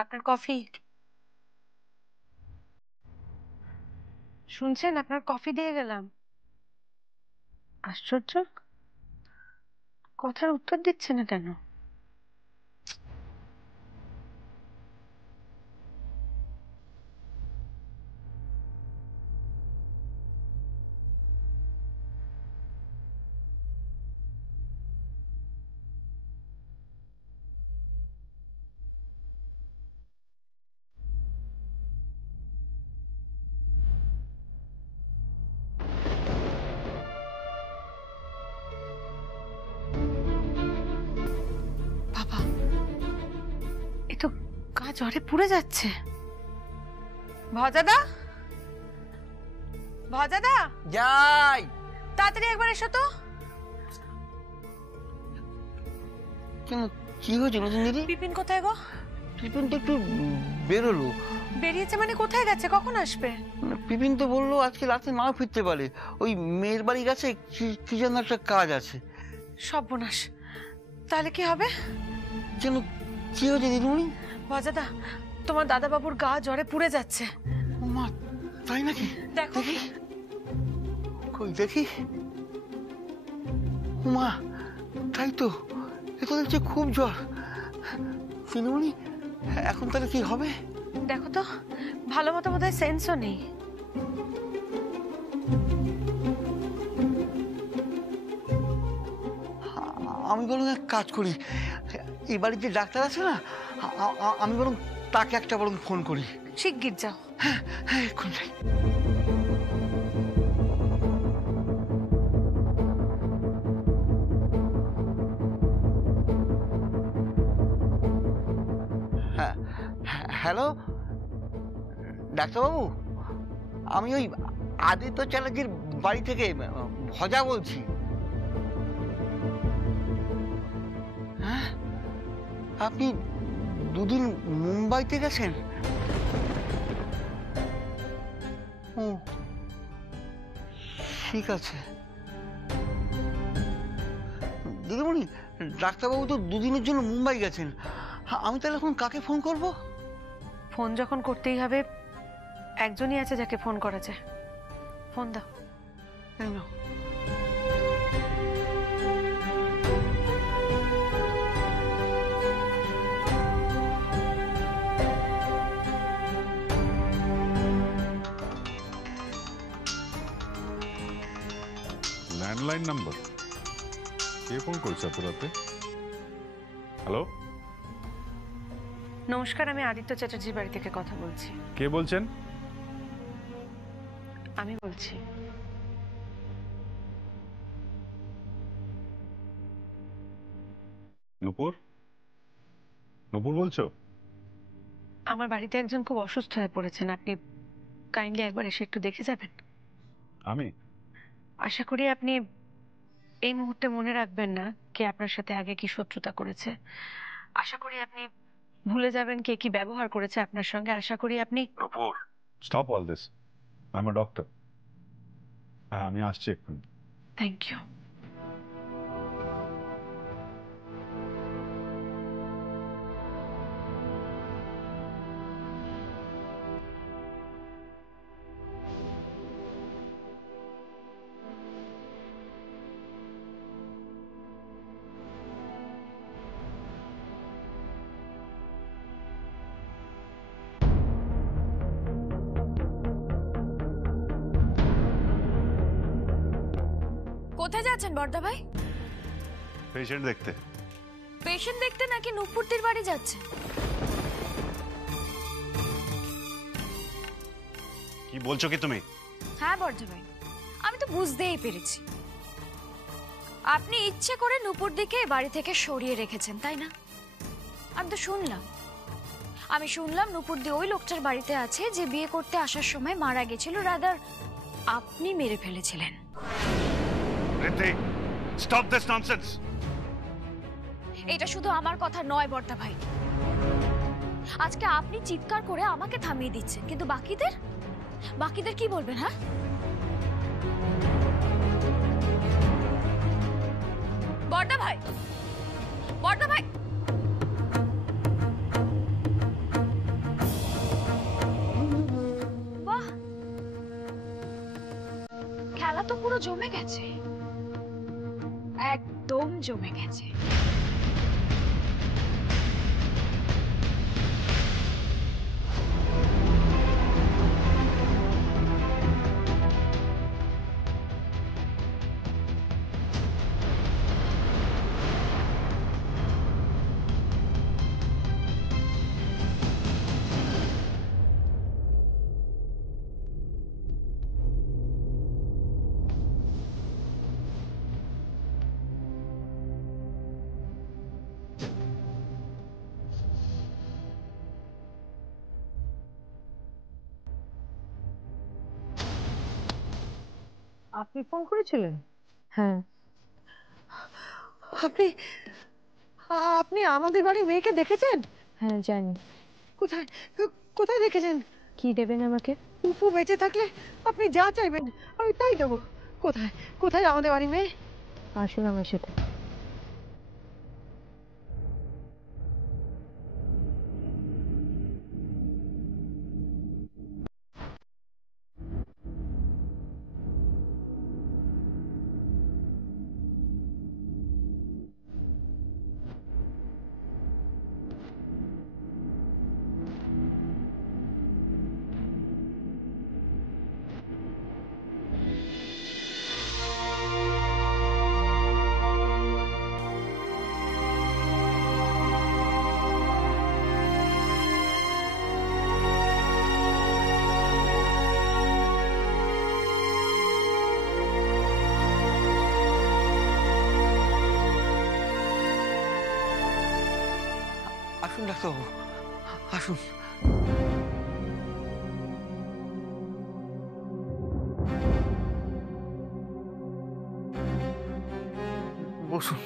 আপনার কফি। শুনছেন, আপনার কফি দিয়ে গেলাম। আশ্চর্য, কথার উত্তর দিচ্ছে না কেন? বাবা, এ তো গা জ্বরে পুড়ে যাচ্ছে। ভজাদা, ভজাদা, যাই। তাড়াতাড়ি একবার এসো তো। কেন, কি হয়েছে নতুন দিদি? বিপিন কোথায় গো? পিপিন তো একটু বেরোলো। বেরিয়েছে মানে কোথায় গেছে, কখন আসবে? পিপিন তো বললো আজকে রাতে নাও ফিরতে পারে, ওই মেয়ের বাড়ি গেছে, কি যেন একটা কাজ আছে। সর্বনাশ, তাহলে কি হবে? কেন, কি হয়েছে দিদিমণি? ভজাদা, তোমার দাদা বাবুর গা জ্বরে পুড়ে যাচ্ছে। মা, তাই নাকি? দেখো। দেখি, কই দেখি। মা, তাই তো, এ তো দেখছি খুব জ্বর। দিদিমণি, এখন তাহলে কি হবে? দেখো তো, ভালো মতো বোধহয় সেন্সও নেই। আমি বরং এক কাজ করি, এই বাড়িতে ডাক্তার আছে না, আমি বরং তাকে একটা বরং ফোন করি। শিগগির যাও। হ্যাঁ হ্যাঁ, এক্ষুনি যাই। হ্যাঁ, হ্যালো ডাক্তারবাবু, আমি ওই আদিত্য চ্যাটার্জির বাড়ি থেকে ভজা বলছি। হ্যাঁ, আপনি দুদিন মুম্বাইতে গেছেন? ও, ঠিক আছে। দিদিমণি, ডাক্তারবাবু তো দুদিনের জন্য মুম্বাই গেছেন, আমি তাহলে এখন কাকে ফোন করব? ফোন যখন করতেই হবে, একজনই আছে যাকে ফোন করা যায়। ফোন দাও। এই নাও। ল্যান্ডলাইন নাম্বার, কে ফোন করেছে এত রাতে? হ্যালো, নমস্কার, আমি আদিত্য চ্যাটার্জির বাড়ি থেকে কথা বলছি। কে বলছেন? আমি বলছি। নূপুর, নূপুর বলছো? আমার বাড়িতে একজন খুব অসুস্থ হয়ে পড়েছেন, আপনি কাইন্ডলি একবার এসে একটু দেখে যাবেন। আমি? আশা করি আপনি এই মুহূর্তে মনে রাখবেন না কে আপনার সাথে আগে কি শত্রুতা করেছে। আশা করি আপনি ভুলে যাবেন কে কি ব্যবহার করেছে আপনার সঙ্গে। আশা করি আপনি। Nupur, stop all this, I am a doctor. হ্যাঁ, আমি আসছি এক্ষুনি। Thank you. কোথায় যাচ্ছেন বর্দা ভাই? পেশেন্ট দেখতে। পেশেন্ট দেখতে নাকি নূপুরদের বাড়ি যাচ্ছে? কি বলছো কি তুমি? হ্যাঁ বর্দা ভাই, আমি তো বুঝতেই পেরেছি আপনি ইচ্ছে করে নূপুর দিকে বাড়ি থেকে সরিয়ে রেখেছেন, তাই না? আমি তো শুনলাম নূপুর দি ওই লোকটার বাড়িতে আছে যে বিয়ে করতে আসার সময় মারা গেছিল, রাদার আপনি মেরে ফেলেছিলেন। Stop this nonsense. এটা শুধু আমার কথা নয় বর্দা ভাই, আজকে আপনি চিৎকার করে আমাকে থামিয়ে দিচ্ছেন, কিন্তু বাকিদের কি বলবেন? হ্যাঁ, বর্দা ভাই, পুরো জমে গেছে, একদম জমে গেছে। আপনি ফোন করেছিলেন? হ্যাঁ, আপনি আপনি আমাদের বাড়ির মেয়েকে দেখেছেন? হ্যাঁ জানি। কোথায় কোথায় দেখেছেন? কি দেবেন আমাকে? উফু বেঁচে থাকলে আপনি যা চাইবেন আমি তাই দেবো। কোথায় কোথায় আমাদের বাড়ির মেয়ে? আসুন আমার সাথে। আসুন ডাক্তারবাবু, আসুন। বসুন।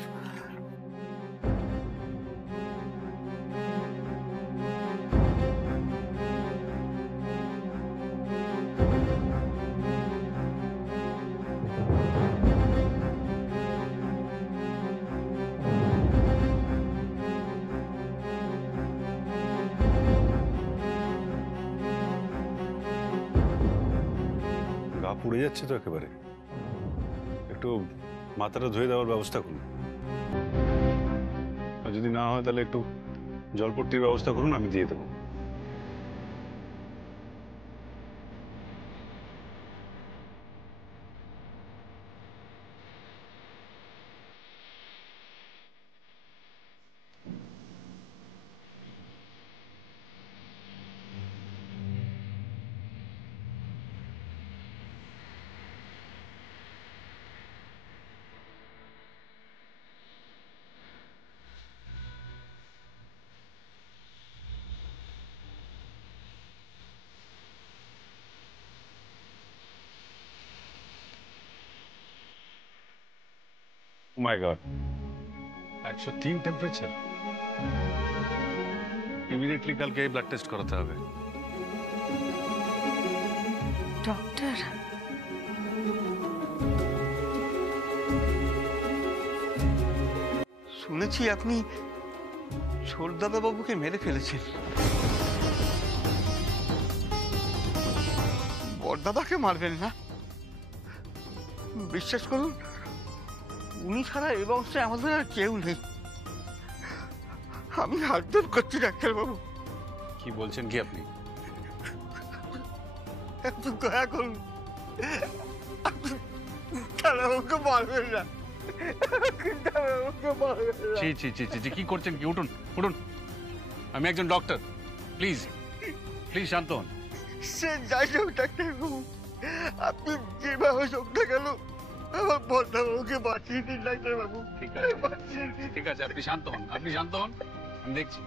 গা পুড়ে যাচ্ছে তো একেবারে, একটু মাথাটা ধুয়ে দেওয়ার ব্যবস্থা করুন। আর যদি না হয় তাহলে একটু জলপট্টির ব্যবস্থা করুন, আমি দিয়ে দেবো। ও মাই গড, 103 টেম্পারেচার। ইমিডিয়েটলি কালকে ব্লাড টেস্ট করাতে হবে। ডক্টর, শুনেছি আপনি ছোটদাদা বাবুকে মেরে ফেলেছেন। বড়দাদাকে মারবেন না, বিশ্বাস করুন উনি ছাড়া এ বংশে আমাদের আর কেউ নেই। আমি হাত জোর করছি ডাক্তারবাবু, কি বলছেন কি আপনি? একটু দয়া করুন, দাদাবাবুকে মারবেন না, দাদাবাবুকে মারবেন না। ছি ছি ছি ছি ছি, কি করছেন কি? উঠুন উঠুন, আমি একজন ডক্টর। প্লিজ প্লিজ শান্ত হন। সে যাই হোক ডাক্তারবাবু, আপনি যেভাবে হোক না কেন আমার বড়দাবাবুকে বাঁচিয়ে দিন ডাক্তারবাবু। ঠিক আছে ঠিক আছে, আপনি শান্ত হন, আপনি শান্ত হন, আমি দেখছি।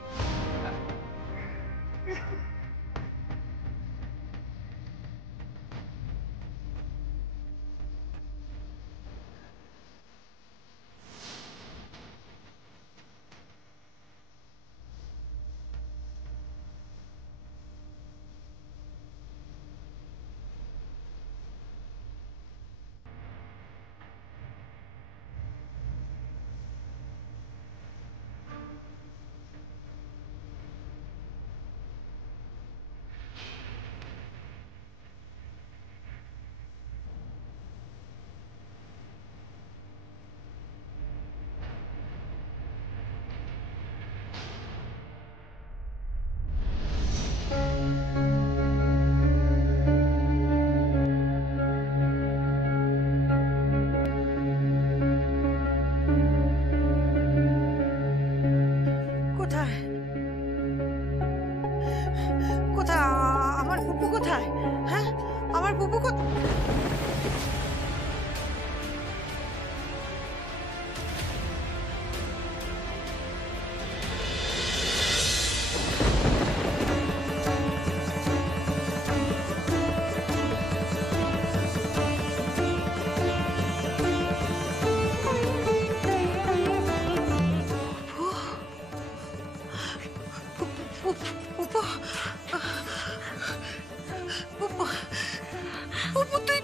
কোথায়? কোথায় আমার পুপু কোথায়? হ্যাঁ, আমার পুপু কোথায়? পুপু, পুপু, পুপু, তুই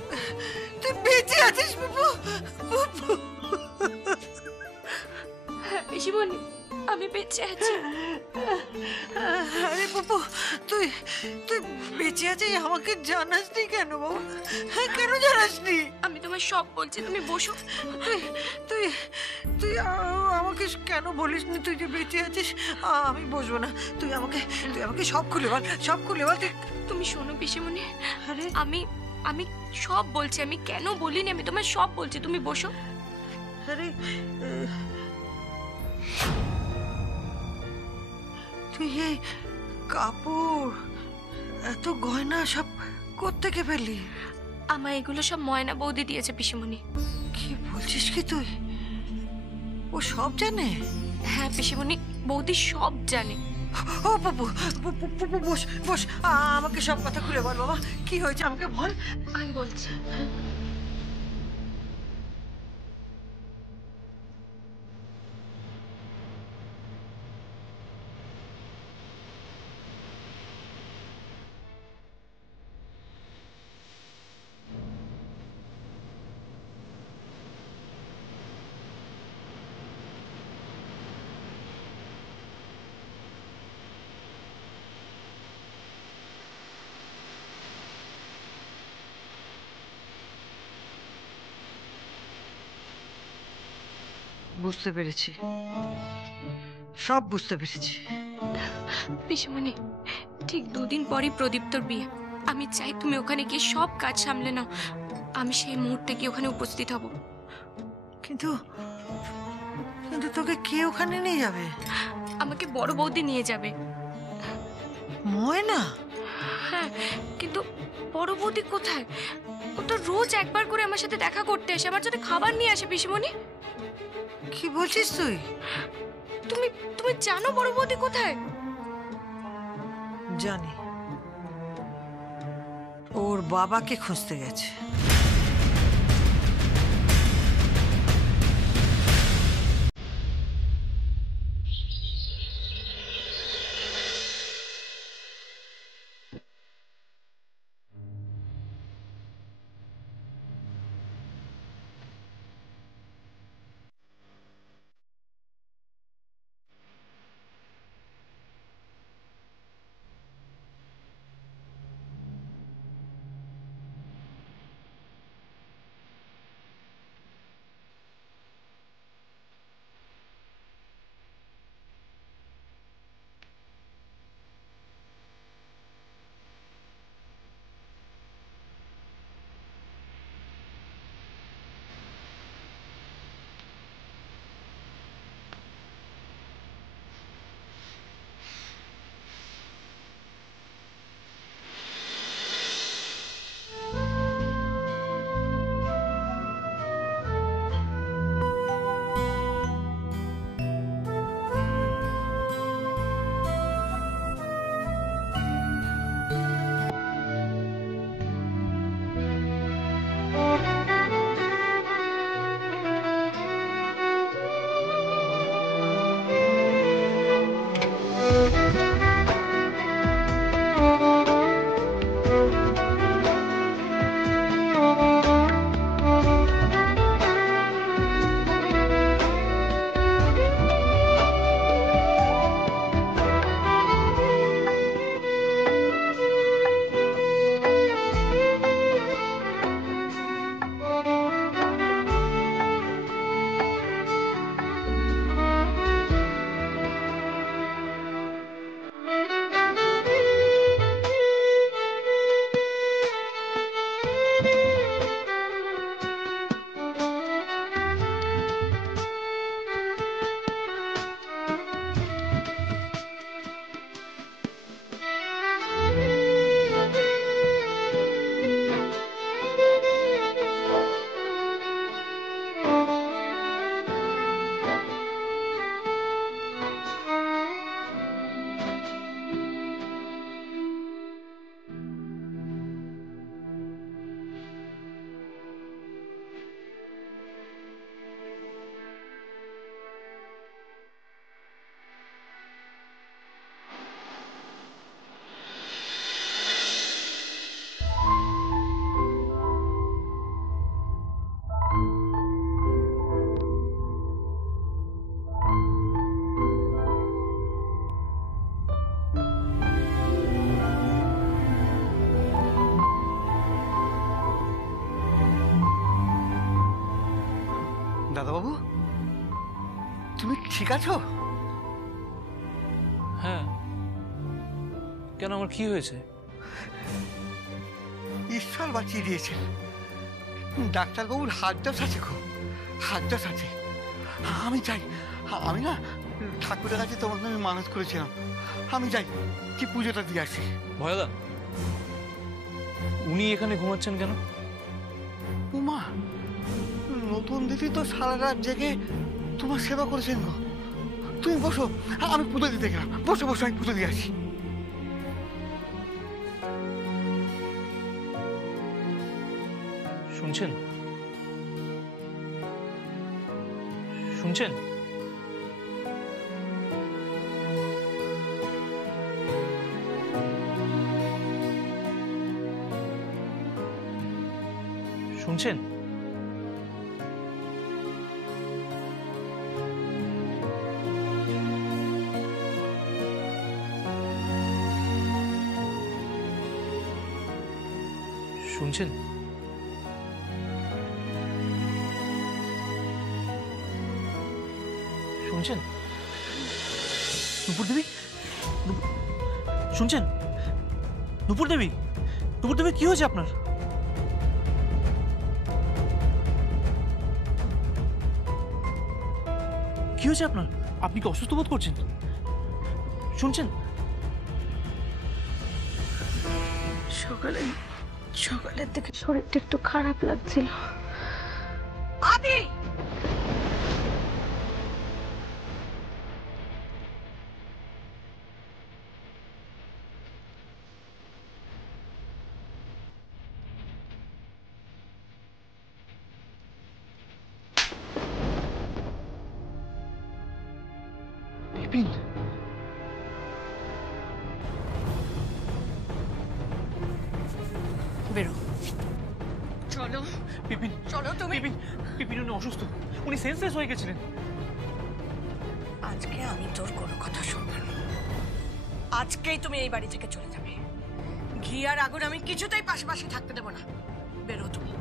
তুই বেঁচে আছিস পুপু? পুপু, হ্যাঁ পিসিমণি, আমি বেঁচে আছি। আরে পুপু, তুই তুই বেঁচে আছিস, আমাকে জানাসনি কেন বাবু? হ্যাঁ, কেন জানাসনি? আমি তোমায় সব বলছি, তুমি বসো। তুই তুই তুই আমাকে কেন বলিসনি তুই যে বেঁচে আছিস? আমি বসবো না, তুই আমাকে সব খুলে বল, সব খুলে বল তুই। তুমি শোনো পিসিমণি, আরে আমি আমি সব বলছি, আমি কেন বলিনি, আমি তোমায় সব বলছি, তুমি বসো। আরে তুই এই কাপড়, এত গয়না সব কোত্থেকে পেলি? আমার এগুলো সব ময়না বৌদি দিয়েছে পিসিমণি। কি বলছিস কি তুই? ও সব জানে? হ্যাঁ পিসিমণি, বৌদি সব জানে। ও বাবু, বস বস, আমাকে সব কথা খুলে বল বাবা, কি হয়েছে আমাকে বল। আমি বলছি। বুঝতে পেরেছি, সব বুঝতে পেরেছি। পিসিমণি, ঠিক 2 দিন পরই প্রদীপ্তর বিয়ে। আমি চাই তুমি ওখানে গিয়ে সব কাজ সামলে নাও। আমি সেই মুহূর্তে গিয়ে ওখানে উপস্থিত হব। কিন্তু কিন্তু তোকে কে ওখানে নিয়ে যাবে? আমাকে বড় বৌদি নিয়ে যাবে। ময়না? হ্যাঁ, কিন্তু বড় বৌদি কোথায়? ও তো রোজ একবার করে আমার সাথে দেখা করতে আসে, আমার সাথে খাবার নিয়ে আসে পিসিমণি। কি বলছিস তুই? তুমি তুমি জানো বড় বৌদি কোথায়? জানি, ওর বাবাকে খুঁজতে গেছে। তুমি ঠিক আছো? হ্যাঁ, কেন, আমার কি হয়েছে? ঈশ্বর বাঁচিয়ে দিয়েছেন। ডাক্তারবাবুর হাত দোষ আছে গো, হাত দোষ আছে। আমি যাই, আমি না ঠাকুরের কাছে তোমার নামে মানত করেছিলাম। আমি যাই, কি পুজোটা দিয়ে আসি। ভয়দা, উনি এখানে ঘুমাচ্ছেন কেন? উমা, নতুন দিদি তো সারা রাত জেগে তোমার সেবা করেছেন গো। তুমি বসো, আমি পুজো দিতে গেলাম। বসো বসো, আমি পুজো দিয়ে আসি। শুনছেন? শুনছেন? শুনছেন? শুনছেন? শুনছেন? নুপুর দেবী, শুনছেন? নুপুর দেবী, নুপুর দেবী, কি হয়েছে আপনার? কি হয়েছে আপনার? আপনি কি অসুস্থ বোধ করছেন? শুনছেন? সকালের দিকে শরীরটা একটু খারাপ লাগছিল। আদি, বিপিন, বেরো, চলো বিপিন, চলো তুমি। বিপিন, বিপিন, উনি অসুস্থ, উনি সেন্সলেস হয়ে গেছিলেন। আজকে আমি তোর কোনো কথা শুনবো না। আজকেই তুমি এই বাড়ি থেকে চলে যাবে। ঘি আর আগুন আমি কিছুতেই পাশাপাশি থাকতে দেবো না। বেরো তুমি,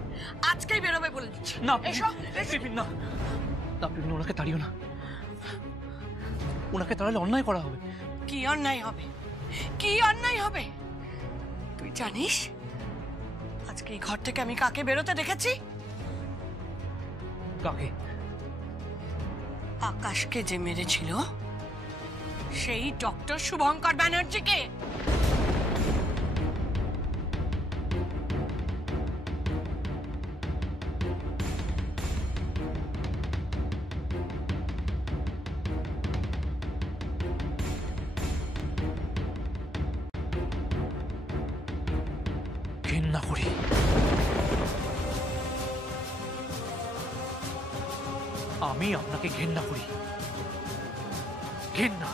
আজকেই বেরোবে বলে দিচ্ছি। না এসো, বিপিন, না না বিপিন, ওনাকে তাড়িও না। ওনাকে তাড়ালে অন্যায় করা হবে। কি অন্যায় হবে? কি অন্যায় হবে? তুই জানিস আজকে এই ঘর থেকে আমি কাকে বেরোতে দেখেছি? কাকে? আকাশকে যে মেরেছিল সেই ডক্টর শুভঙ্কর ব্যানার্জিকে। ঘেন্না করি। আমি আপনাকে ঘেন্না করি, ঘেন্না।